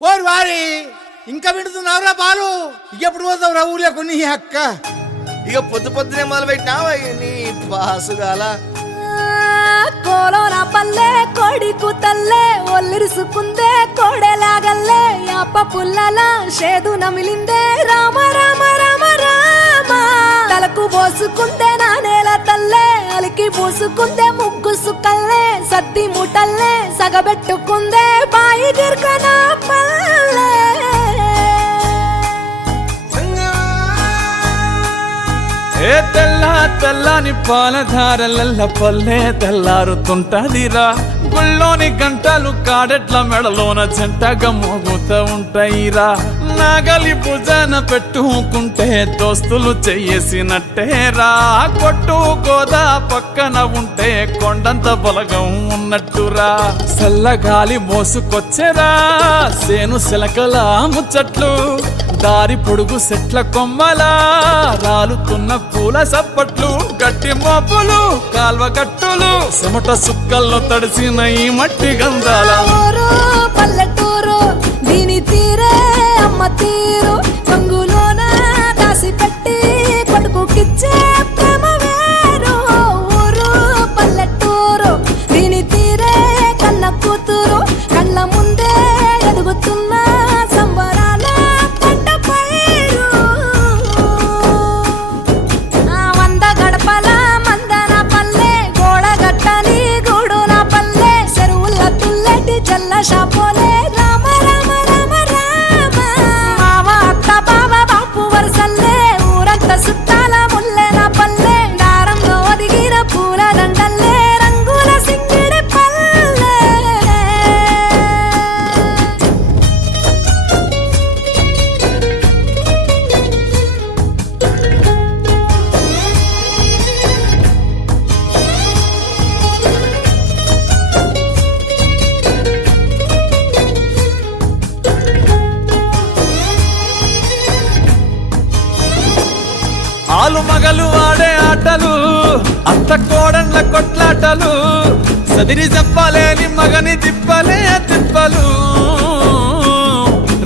ఓరు వారి ఇంకా వింటున్నావురా బాలు ఎప్పుడు పోతావురా ఊళ్ళో కొన్ని అక్క ఇక పొద్దు పొద్దునే మొదలు పెట్టినావా నీ బాసుగాల కోలోన పల్లె కోడి కూతల్లే ఒల్లిరుసుకుందే కోడెలాగల్లే యాప పుల్లల షేదు నమిలిందే రామ రామ రామ రామ తలకు పోసుకుందే నానేల తల్లే అలికి పూసుకుందే ముగ్గు సుక్కల్లే సత్తి మూటల్లే సగబెట్టుకుందే బాయి గిర్కన పల్లె ఏ తెల్ల తెల్లని పాలధారలల్ల పల్లె తెల్లారుతుంటదిరా గుళ్ళోని గంటలు కాడెట్ల మెడలోన జంటగా మోగుతూ ఉంటాయిరా నాగలి భుజన పెట్టుకుంటే దోస్తులు చెయ్యేసినట్టేరా కొట్టు గోదా పక్కన ఉంటే కొండంత బలగం ఉన్నట్టురా చల్లగాలి మోసుకొచ్చెరా సేను శిలకల ముచ్చట్లు దారి పొడుగు సెట్ల కొమ్మలా రాలుతున్న పూల సప్పట్లు గట్టి మోపులు కాల్వ గట్టులు చెమట సుక్కల్లో తడిసిన ఈ మట్టి గంధాల పల్లెటూరు దీని తీరే అమ్మ తీరు కంగులోన దాసి పెట్టి కొడుకుకిచ్చే ప్రేమ వేరు ఊరు పల్లెటూరు దీని తీరే కన్న కూతురు కళ్ళ ముందే ఎదుగుతున్న సంబరాల పంట పైరు వంద గడపల మందన పల్లె గోడ గట్టని గూడున పల్లె చెరువుల తుల్లెటి జల్ల షాపోలే రామ రామ రామ రామ మావ అత్త బావ బాపు వరసల్లే ఊరంత సుట్టాల ముల్లెన పల్లె దారంలో ఒదిగిన పూల దండల్లే రంగుల సింగిడి పల్లె ఆలు మగలు ఆడే ఆటలు అత్త కోడన్ల కొట్లాటలు సదిరి చెప్పలేని మగని తిప్పలే తిప్పలు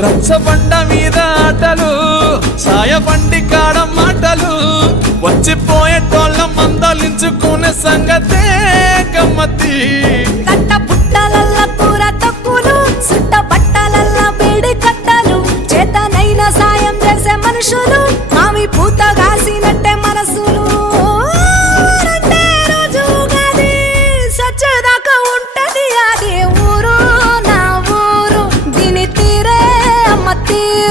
రచ్చబండ మీద ఆటలు సాయబండి కాడ మాటలు వచ్చిపోయేటోళ్ళ మందలించుకునే సంగతే గమ్మతి తట్ట పుట్టలల్ల కూర తక్కులు సుట్ట బట్టలల్ల వేడి కట్టలు చేతనైన సాయం చేసే మనుషులు మామి పూత కాసినట్టే మనసులు రెండే రోజు గది సచ్చేదాకా ఉంటది అది ఊరు నా ఊరు దీని తీరే అమ్మ తీరు